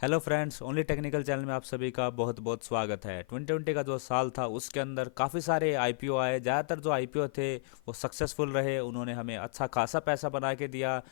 Hello friends, only technical channel में आप सभी का बहुत बहुत स्वागत है। 2020 का जो साल था उसके अंदर काफ़ी सारे आईपीओ आए। ज़्यादातर जो आईपीओ थे वो सक्सेसफुल रहे, उन्होंने हमें अच्छा खासा पैसा बना के दिया।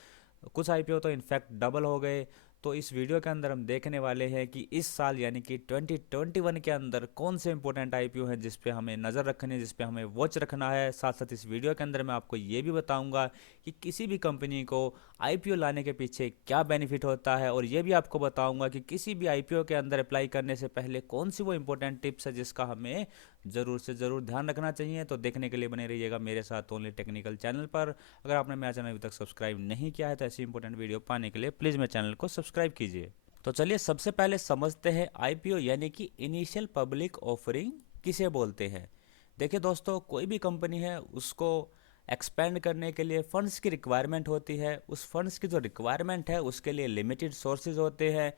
कुछ आईपीओ तो इनफैक्ट डबल हो गए। तो इस वीडियो के अंदर हम देखने वाले हैं कि इस साल यानी कि 2021 के अंदर कौन से इंपॉर्टेंट आईपीओ हैं जिस पे हमें नज़र रखनी है, जिस पे हमें वॉच रखना है। साथ साथ इस वीडियो के अंदर मैं आपको ये भी बताऊंगा कि किसी भी कंपनी को आईपीओ लाने के पीछे क्या बेनिफिट होता है, और ये भी आपको बताऊंगा कि किसी भी आईपीओ के अंदर अप्लाई करने से पहले कौन सी वो इंपॉर्टेंट टिप्स है जिसका हमें ज़रूर से ज़रूर ध्यान रखना चाहिए। तो देखने के लिए बने रहिएगा मेरे साथ ओनली टेक्निकल चैनल पर। अगर आपने मेरा चैनल अभी तक सब्सक्राइब नहीं किया है तो ऐसी इंपॉर्टेंट वीडियो पाने के लिए प्लीज़ मेरे चैनल को सब्सक्राइब कीजिए। तो चलिए सबसे पहले समझते हैं आईपीओ यानी कि इनिशियल पब्लिक ऑफरिंग किसे बोलते हैं। देखिए दोस्तों, कोई भी कंपनी है उसको एक्सपेंड करने के लिए फंड्स की रिक्वायरमेंट होती है। उस फंड्स की जो रिक्वायरमेंट है उसके लिए लिमिटेड सोर्सेज होते हैं।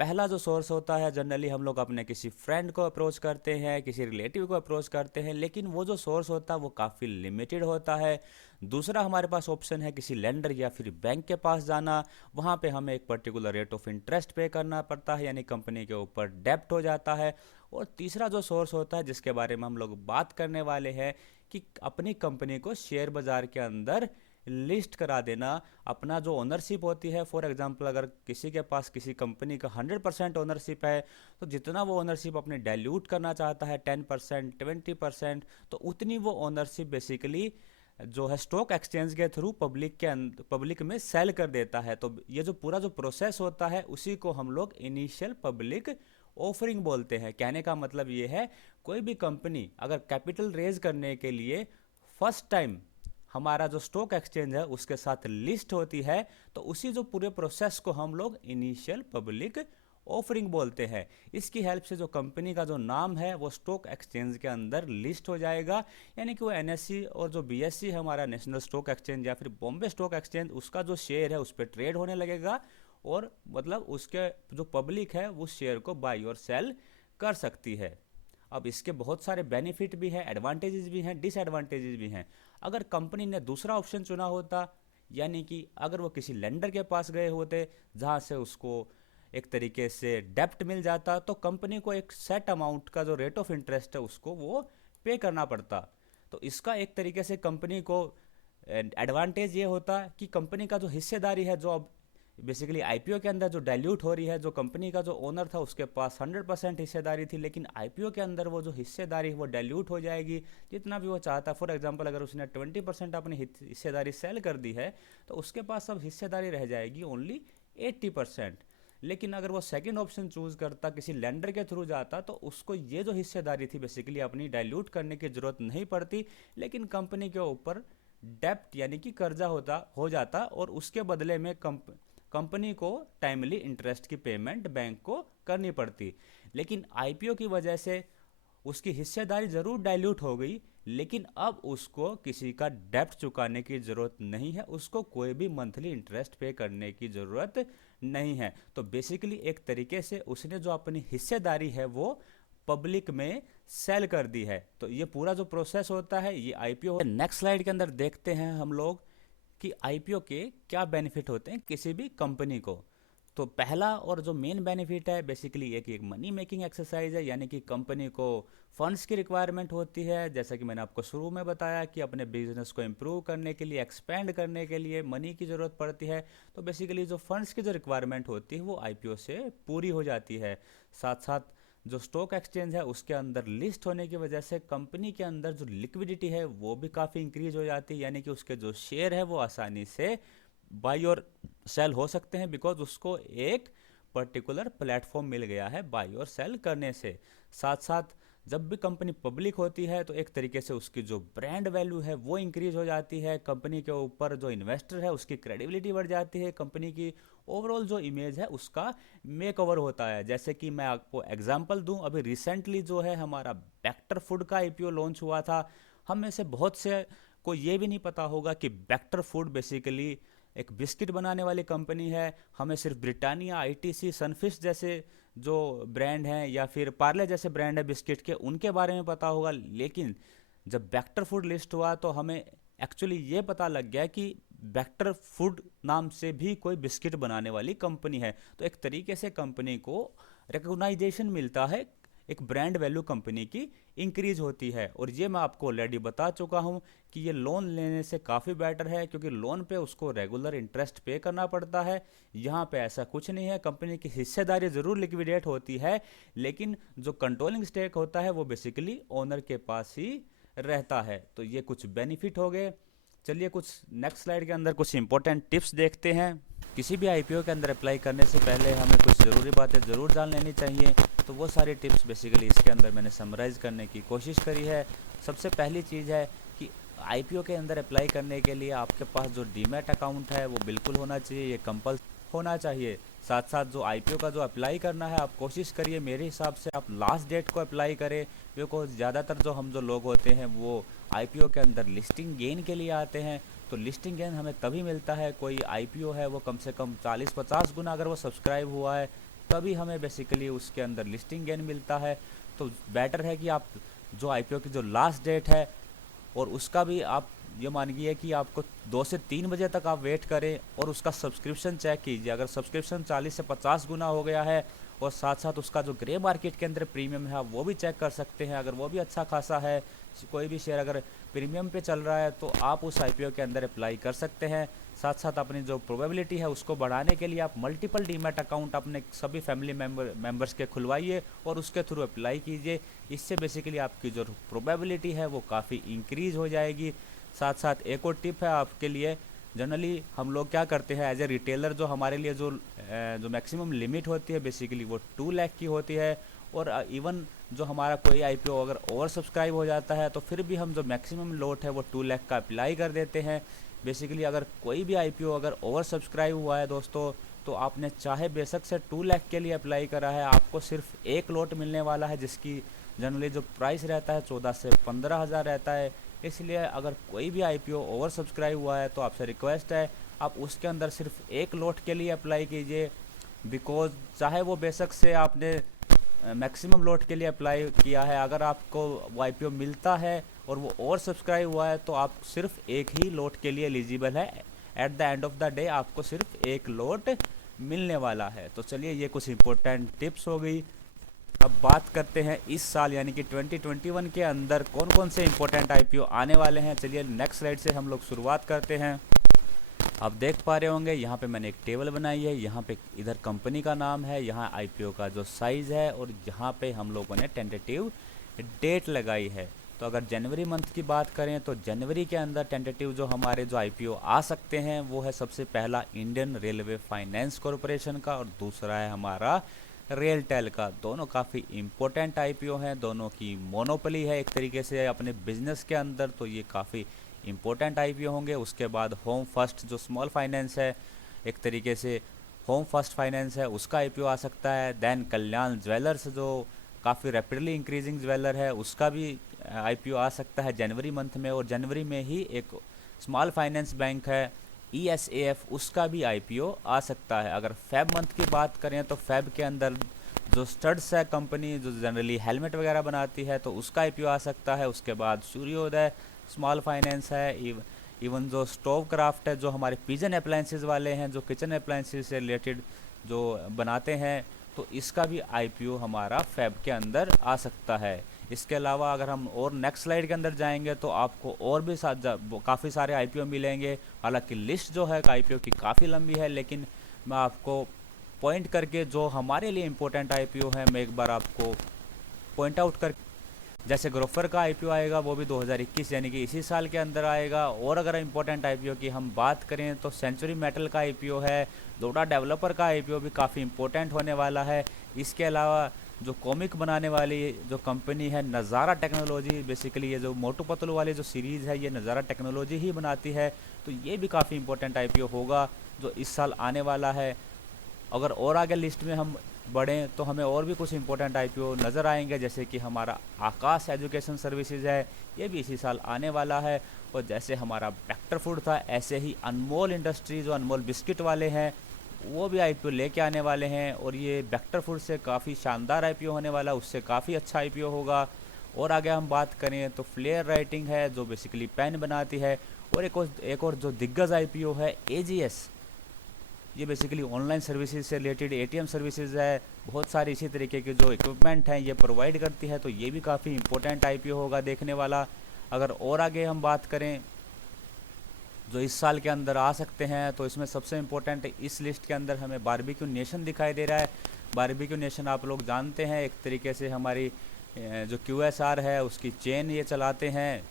पहला जो सोर्स होता है, जनरली हम लोग अपने किसी फ्रेंड को अप्रोच करते हैं, किसी रिलेटिव को अप्रोच करते हैं, लेकिन वो जो सोर्स होता है वो काफ़ी लिमिटेड होता है। दूसरा हमारे पास ऑप्शन है किसी लेंडर या फिर बैंक के पास जाना। वहाँ पे हमें एक पर्टिकुलर रेट ऑफ इंटरेस्ट पे करना पड़ता है, यानी कंपनी के ऊपर डेब्ट हो जाता है। और तीसरा जो सोर्स होता है जिसके बारे में हम लोग बात करने वाले हैं कि अपनी कंपनी को शेयर बाजार के अंदर लिस्ट करा देना। अपना जो ओनरशिप होती है, फॉर एग्जांपल अगर किसी के पास किसी कंपनी का 100% ओनरशिप है, तो जितना वो ओनरशिप अपने डाइल्यूट करना चाहता है 10% 20%, तो उतनी वो ओनरशिप बेसिकली जो है स्टॉक एक्सचेंज के थ्रू पब्लिक में सेल कर देता है। तो ये जो पूरा जो प्रोसेस होता है उसी को हम लोग इनिशियल पब्लिक ऑफरिंग बोलते हैं। कहने का मतलब ये है, कोई भी कंपनी अगर कैपिटल रेज करने के लिए फर्स्ट टाइम हमारा जो स्टॉक एक्सचेंज है उसके साथ लिस्ट होती है, तो उसी जो पूरे प्रोसेस को हम लोग इनिशियल पब्लिक ऑफरिंग बोलते हैं। इसकी हेल्प से जो कंपनी का जो नाम है वो स्टॉक एक्सचेंज के अंदर लिस्ट हो जाएगा, यानी कि वो एनएससी और जो बीएससी है हमारा नेशनल स्टॉक एक्सचेंज या फिर बॉम्बे स्टॉक एक्सचेंज, उसका जो शेयर है उस पर ट्रेड होने लगेगा। और मतलब उसके जो पब्लिक है वो शेयर को बाई और सेल कर सकती है। अब इसके बहुत सारे बेनिफिट भी हैं, एडवांटेजेस भी हैं, डिसएडवांटेजेस भी हैं। अगर कंपनी ने दूसरा ऑप्शन चुना होता, यानी कि अगर वो किसी लेंडर के पास गए होते जहां से उसको एक तरीके से डेप्ट मिल जाता, तो कंपनी को एक सेट अमाउंट का जो रेट ऑफ इंटरेस्ट है उसको वो पे करना पड़ता। तो इसका एक तरीके से कंपनी को एडवांटेज ये होता कि कंपनी का जो हिस्सेदारी है, जो अब बेसिकली आईपीओ के अंदर जो डाइल्यूट हो रही है, जो कंपनी का जो ओनर था उसके पास 100% हिस्सेदारी थी, लेकिन आईपीओ के अंदर वो जो हिस्सेदारी है वो डाइल्यूट हो जाएगी जितना भी वो चाहता। फॉर एग्जांपल अगर उसने 20% अपनी हिस्सेदारी सेल कर दी है, तो उसके पास अब हिस्सेदारी रह जाएगी ओनली 80%। लेकिन अगर वो सेकंड ऑप्शन चूज करता, किसी लेंडर के थ्रू जाता, तो उसको ये जो हिस्सेदारी थी बेसिकली अपनी डाइल्यूट करने की जरूरत नहीं पड़ती, लेकिन कंपनी के ऊपर डेप्ट यानी कि कर्जा होता हो जाता, और उसके बदले में कंपनी को टाइमली इंटरेस्ट की पेमेंट बैंक को करनी पड़ती। लेकिन आईपीओ की वजह से उसकी हिस्सेदारी जरूर डाइल्यूट हो गई, लेकिन अब उसको किसी का डेप्ट चुकाने की जरूरत नहीं है, उसको कोई भी मंथली इंटरेस्ट पे करने की जरूरत नहीं है। तो बेसिकली एक तरीके से उसने जो अपनी हिस्सेदारी है वो पब्लिक में सेल कर दी है। तो ये पूरा जो प्रोसेस होता है ये आईपीओ। नेक्स्ट स्लाइड के अंदर देखते हैं हम लोग कि आईपीओ के क्या बेनिफिट होते हैं किसी भी कंपनी को। तो पहला और जो मेन बेनिफिट है बेसिकली एक मनी मेकिंग एक्सरसाइज है, यानी कि कंपनी को फंड्स की रिक्वायरमेंट होती है। जैसा कि मैंने आपको शुरू में बताया कि अपने बिजनेस को इम्प्रूव करने के लिए, एक्सपेंड करने के लिए मनी की ज़रूरत पड़ती है। तो बेसिकली जो फंड्स की जो रिक्वायरमेंट होती है वो आईपीओ से पूरी हो जाती है। साथ साथ जो स्टॉक एक्सचेंज है उसके अंदर लिस्ट होने की वजह से कंपनी के अंदर जो लिक्विडिटी है वो भी काफ़ी इंक्रीज हो जाती है, यानी कि उसके जो शेयर है वो आसानी से बाई और सेल हो सकते हैं, बिकॉज उसको एक पर्टिकुलर प्लेटफॉर्म मिल गया है बाई और सेल करने से। साथ साथ जब भी कंपनी पब्लिक होती है तो एक तरीके से उसकी जो ब्रांड वैल्यू है वो इंक्रीज हो जाती है, कंपनी के ऊपर जो इन्वेस्टर है उसकी क्रेडिबिलिटी बढ़ जाती है, कंपनी की ओवरऑल जो इमेज है उसका मेक ओवर होता है। जैसे कि मैं आपको एग्जांपल दूं, अभी रिसेंटली जो है हमारा बेक्टर फूड का आईपीओ लॉन्च हुआ था। हम में से बहुत से को ये भी नहीं पता होगा कि बेक्टर फूड बेसिकली एक बिस्किट बनाने वाली कंपनी है। हमें सिर्फ ब्रिटानिया, आईटीसी, सनफिश जैसे जो ब्रांड हैं या फिर पार्ले जैसे ब्रांड है बिस्किट के, उनके बारे में पता होगा। लेकिन जब बेक्टर फूड लिस्ट हुआ तो हमें एक्चुअली ये पता लग गया कि वेक्टर फूड नाम से भी कोई बिस्किट बनाने वाली कंपनी है। तो एक तरीके से कंपनी को रिकॉग्नाइजेशन मिलता है, एक ब्रांड वैल्यू कंपनी की इंक्रीज होती है। और ये मैं आपको ऑलरेडी बता चुका हूँ कि ये लोन लेने से काफ़ी बेटर है, क्योंकि लोन पे उसको रेगुलर इंटरेस्ट पे करना पड़ता है। यहाँ पे ऐसा कुछ नहीं है, कंपनी की हिस्सेदारी ज़रूर लिक्विडेट होती है, लेकिन जो कंट्रोलिंग स्टेक होता है वो बेसिकली ओनर के पास ही रहता है। तो ये कुछ बेनिफिट हो गए। चलिए कुछ नेक्स्ट स्लाइड के अंदर कुछ इंपॉर्टेंट टिप्स देखते हैं। किसी भी आईपीओ के अंदर अप्लाई करने से पहले हमें कुछ ज़रूरी बातें ज़रूर जान लेनी चाहिए। तो वो सारी टिप्स बेसिकली इसके अंदर मैंने समराइज़ करने की कोशिश करी है। सबसे पहली चीज़ है कि आईपीओ के अंदर अप्लाई करने के लिए आपके पास जो डीमैट अकाउंट है वो बिल्कुल होना चाहिए, ये कंपल्सरी होना चाहिए। साथ साथ जो आईपीओ का जो अप्लाई करना है, आप कोशिश करिए मेरे हिसाब से आप लास्ट डेट को अप्लाई करें, बिकॉज ज़्यादातर जो लोग होते हैं वो आईपीओ के अंदर लिस्टिंग गेन के लिए आते हैं। तो लिस्टिंग गेन हमें तभी मिलता है, कोई आईपीओ है वो कम से कम 40-50 गुना अगर वो सब्सक्राइब हुआ है तभी हमें बेसिकली उसके अंदर लिस्टिंग गेन मिलता है। तो बेटर है कि आप जो आईपीओ की जो लास्ट डेट है और उसका भी आप ये मानिए कि आपको 2 से 3 बजे तक आप वेट करें और उसका सब्सक्रिप्शन चेक कीजिए। अगर सब्सक्रिप्शन 40 से 50 गुना हो गया है और साथ साथ उसका जो ग्रे मार्केट के अंदर प्रीमियम है आप वो भी चेक कर सकते हैं। अगर वो भी अच्छा खासा है, कोई भी शेयर अगर प्रीमियम पे चल रहा है तो आप उस आईपीओ के अंदर अप्लाई कर सकते हैं। साथ साथ अपनी जो प्रोबेबिलिटी है उसको बढ़ाने के लिए आप मल्टीपल डीमैट अकाउंट अपने सभी फैमिली मेंबर्स के खुलवाइए और उसके थ्रू अप्लाई कीजिए। इससे बेसिकली आपकी जो प्रोबेबिलिटी है वो काफ़ी इंक्रीज हो जाएगी। साथ साथ एक और टिप है आपके लिए, जनरली हम लोग क्या करते हैं एज ए रिटेलर, जो हमारे लिए जो मैक्सिमम लिमिट होती है बेसिकली वो 2 लाख की होती है। और इवन जो हमारा कोई आईपीओ अगर ओवर सब्सक्राइब हो जाता है तो फिर भी हम जो मैक्सिमम लोट है वो 2 लाख का अप्लाई कर देते हैं। बेसिकली अगर कोई भी आईपीओ अगर ओवर सब्सक्राइब हुआ है दोस्तों, तो आपने चाहे बेशक से 2 लाख के लिए अप्लाई करा है, आपको सिर्फ एक लोट मिलने वाला है जिसकी जनरली जो प्राइस रहता है 14 से 15 हज़ार रहता है। इसलिए अगर कोई भी आईपीओ ओवर सब्सक्राइब हुआ है तो आपसे रिक्वेस्ट है आप उसके अंदर सिर्फ एक लोट के लिए अप्लाई कीजिए। बिकॉज चाहे वो बेशक से आपने मैक्सिमम लोट के लिए अप्लाई किया है, अगर आपको वो आईपीओ मिलता है और वो ओवर सब्सक्राइब हुआ है तो आप सिर्फ एक ही लोट के लिए एलिजिबल है। At the end of the day आपको सिर्फ एक लोट मिलने वाला है। तो चलिए ये कुछ इंपॉर्टेंट टिप्स हो गई। अब बात करते हैं इस साल यानी कि 2021 के अंदर कौन कौन से इंपॉर्टेंट आईपीओ आने वाले हैं। चलिए नेक्स्ट स्लाइड से हम लोग शुरुआत करते हैं। आप देख पा रहे होंगे यहाँ पे मैंने एक टेबल बनाई है, यहाँ पे इधर कंपनी का नाम है, यहाँ आईपीओ का जो साइज़ है और यहाँ पे हम लोगों ने टेंटेटिव डेट लगाई है। तो अगर जनवरी मंथ की बात करें तो जनवरी के अंदर टेंटेटिव जो हमारे जो आईपीओ आ सकते हैं वो है सबसे पहला इंडियन रेलवे फाइनेंस कॉरपोरेशन का और दूसरा है हमारा रेलटेल का। दोनों काफ़ी इम्पोर्टेंट आईपीओ हैं, दोनों की मोनोपोली है एक तरीके से अपने बिजनेस के अंदर, तो ये काफ़ी इम्पोर्टेंट आईपीओ होंगे। उसके बाद होम फर्स्ट जो स्मॉल फाइनेंस है, एक तरीके से होम फर्स्ट फाइनेंस है, उसका आईपीओ आ सकता है। देन कल्याण ज्वेलर्स जो काफ़ी रैपिडली इंक्रीजिंग ज्वेलर है, उसका भी आईपीओ आ सकता है जनवरी मंथ में। और जनवरी में ही एक स्मॉल फाइनेंस बैंक है ESAF, उसका भी आईपीओ आ सकता है। अगर फेब मंथ की बात करें तो फेब के अंदर जो स्टड्स है कंपनी जो जनरली हेलमेट वगैरह बनाती है तो उसका आईपीओ आ सकता है। उसके बाद सूर्योदय स्मॉल फाइनेंस है। इवन जो स्टोव क्राफ्ट है जो हमारे पिजन अप्लायंसेस वाले हैं, जो किचन अप्लायंसेस से रिलेटेड जो बनाते हैं, तो इसका भी आईपीओ हमारा फेब के अंदर आ सकता है। इसके अलावा अगर हम और नेक्स्ट स्लाइड के अंदर जाएंगे तो आपको और भी काफ़ी सारे आईपीओ मिलेंगे। हालांकि लिस्ट जो है आईपीओ की काफ़ी लंबी है, लेकिन मैं आपको पॉइंट करके जो हमारे लिए इम्पोर्टेंट आईपीओ है मैं एक बार आपको पॉइंट आउट कर, जैसे ग्रोफर का आईपीओ आएगा वो भी 2021 यानी कि इसी साल के अंदर आएगा। और अगर इम्पोर्टेंट आईपीओ की हम बात करें तो सेंचुरी मेटल का आईपीओ है, डोडा डेवलपर का आईपीओ भी काफ़ी इम्पोर्टेंट होने वाला है। इसके अलावा जो कॉमिक बनाने वाली जो कंपनी है नज़ारा टेक्नोलॉजी, बेसिकली ये जो मोटू पतलू वाली जो सीरीज़ है ये नज़ारा टेक्नोलॉजी ही बनाती है, तो ये भी काफ़ी इम्पोर्टेंट आईपीओ होगा जो इस साल आने वाला है। अगर और आगे लिस्ट में हम बढ़ें तो हमें और भी कुछ इंपॉर्टेंट आईपीओ नज़र आएंगे, जैसे कि हमारा आकाश एजुकेशन सर्विसेज है, ये भी इसी साल आने वाला है। और जैसे हमारा वेक्टर फूड था, ऐसे ही अनमोल इंडस्ट्री जो अनमोल बिस्किट वाले हैं वो भी आईपीओ लेके आने वाले हैं। और ये वेक्टर फूड से काफ़ी शानदार आईपीओ होने वाला, उससे काफ़ी अच्छा आईपीओ होगा। और आगे हम बात करें तो फ्लेयर राइटिंग है जो बेसिकली पेन बनाती है, और एक और जो दिग्गज आईपीओ है एजीएस, ये बेसिकली ऑनलाइन सर्विसेज से रिलेटेड एटीएम सर्विसेज है, बहुत सारी इसी तरीके के जो इक्विपमेंट हैं ये प्रोवाइड करती है। तो ये भी काफ़ी इंपॉर्टेंट आईपीओ होगा देखने वाला। अगर और आगे हम बात करें जो इस साल के अंदर आ सकते हैं, तो इसमें सबसे इम्पोर्टेंट इस लिस्ट के अंदर हमें बारबेक्यू नेशन दिखाई दे रहा है। बारबेक्यू नेशन आप लोग जानते हैं, एक तरीके से हमारी जो क्यूएसआर है उसकी चेन ये चलाते हैं।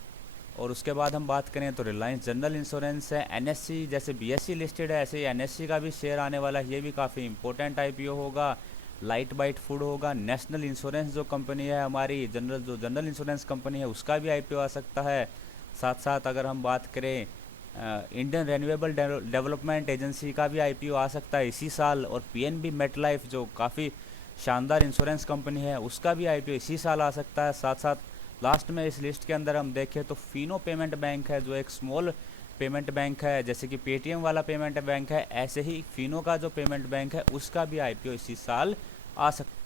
और उसके बाद हम बात करें तो रिलायंस जनरल इंश्योरेंस है, एनएससी जैसे बीएससी लिस्टेड है ऐसे ही एनएससी का भी शेयर आने वाला है, ये भी काफ़ी इंपॉर्टेंट आईपीओ होगा। लाइट बाइट फूड होगा, नेशनल इंश्योरेंस जो कंपनी है हमारी जनरल इंश्योरेंस कंपनी है उसका भी आईपीओ आ सकता है। साथ साथ अगर हम बात करें इंडियन रेन्यूएबल डेवलपमेंट एजेंसी का भी आईपीओ आ सकता है इसी साल। और पीएनबी मेटलाइफ जो काफ़ी शानदार इंश्योरेंस कंपनी है उसका भी आईपीओ इसी साल आ सकता है। साथ साथ लास्ट में इस लिस्ट के अंदर हम देखें तो फिनो पेमेंट बैंक है जो एक स्मॉल पेमेंट बैंक है, जैसे कि पेटीएम वाला पेमेंट बैंक है ऐसे ही फिनो का जो पेमेंट बैंक है उसका भी आईपीओ इसी साल आ सकता है।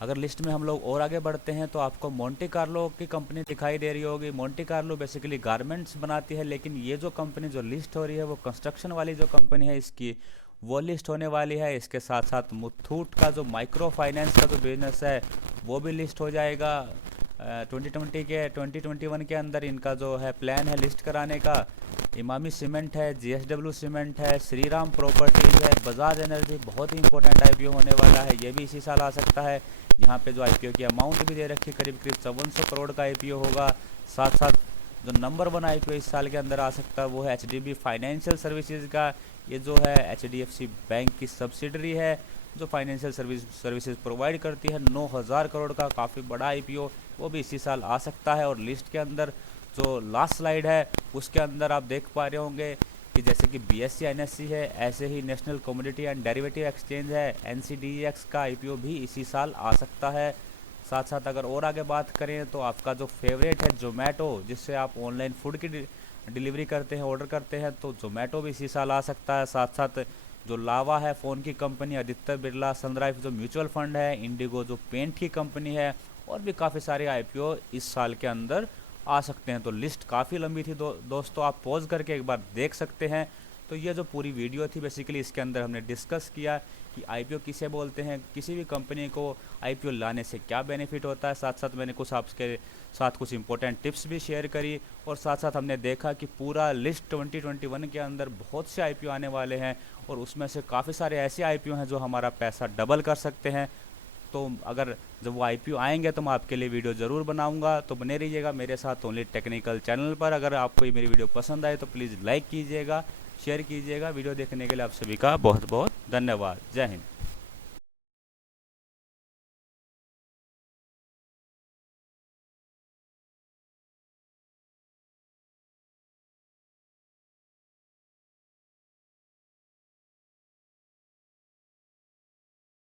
अगर लिस्ट में हम लोग और आगे बढ़ते हैं तो आपको मोंटे कार्लो की कंपनी दिखाई दे रही होगी। मोंटे कार्लो बेसिकली गारमेंट्स बनाती है, लेकिन ये जो कंपनी जो लिस्ट हो रही है वो कंस्ट्रक्शन वाली जो कंपनी है इसकी वो लिस्ट होने वाली है। इसके साथ साथ मुथूट का जो माइक्रो फाइनेंस का जो बिजनेस है वो भी लिस्ट हो जाएगा 2021 के अंदर। इनका जो है प्लान है लिस्ट कराने का। इमामी सीमेंट है, जीएसडब्ल्यू सीमेंट है, श्रीराम प्रॉपर्टीज है, बजाज एनर्जी बहुत ही इंपॉर्टेंट आईपीओ होने वाला है, ये भी इसी साल आ सकता है। यहाँ पे जो आईपीओ की अमाउंट भी दे रखी है करीब 5400 करोड़ का आईपीओ होगा। साथ साथ जो नंबर 1 आईपीओ इस साल के अंदर आ सकता है वो है एचडीबी फाइनेंशियल सर्विसेज का। ये जो है एचडीएफसी बैंक की सब्सिडरी है जो फाइनेंशियल सर्विसेज प्रोवाइड करती है। 9000 करोड़ का काफ़ी बड़ा आईपीओ वो भी इसी साल आ सकता है। और लिस्ट के अंदर जो लास्ट स्लाइड है उसके अंदर आप देख पा रहे होंगे कि जैसे कि बीएससी एनएससी है ऐसे ही national commodity and derivative exchange है एनसीडीएक्स का आईपीओ भी इसी साल आ सकता है। साथ साथ अगर और आगे बात करें तो आपका जो फेवरेट है जोमेटो, जिससे आप ऑनलाइन फूड की डिलीवरी करते हैं, ऑर्डर करते हैं, तो जोमेटो भी इसी साल आ सकता है। साथ साथ जो लावा है फ़ोन की कंपनी, आदित्य बिरला सनराइफ जो म्यूचुअल फंड है, इंडिगो जो पेंट की कंपनी है, और भी काफ़ी सारे आईपीओ इस साल के अंदर आ सकते हैं। तो लिस्ट काफ़ी लंबी थी दोस्तों, आप पॉज करके एक बार देख सकते हैं। तो ये जो पूरी वीडियो थी बेसिकली इसके अंदर हमने डिस्कस किया कि आईपीओ किसे बोलते हैं, किसी भी कंपनी को आईपीओ लाने से क्या बेनिफिट होता है। साथ साथ मैंने कुछ आपके साथ कुछ इंपॉर्टेंट टिप्स भी शेयर करी, और साथ साथ हमने देखा कि पूरा लिस्ट 2021 के अंदर बहुत से आईपीओ आने वाले हैं, और उसमें से काफ़ी सारे ऐसे आईपीओ हैं जो हमारा पैसा डबल कर सकते हैं। तो अगर जब वो आईपीओ आएंगे तो मैं आपके लिए वीडियो ज़रूर बनाऊंगा, तो बने रहिएगा मेरे साथ ओनली टेक्निकल चैनल पर। अगर आपको ये मेरी वीडियो पसंद आए तो प्लीज़ लाइक कीजिएगा, शेयर कीजिएगा। वीडियो देखने के लिए आप सभी का बहुत बहुत धन्यवाद। जय हिंद।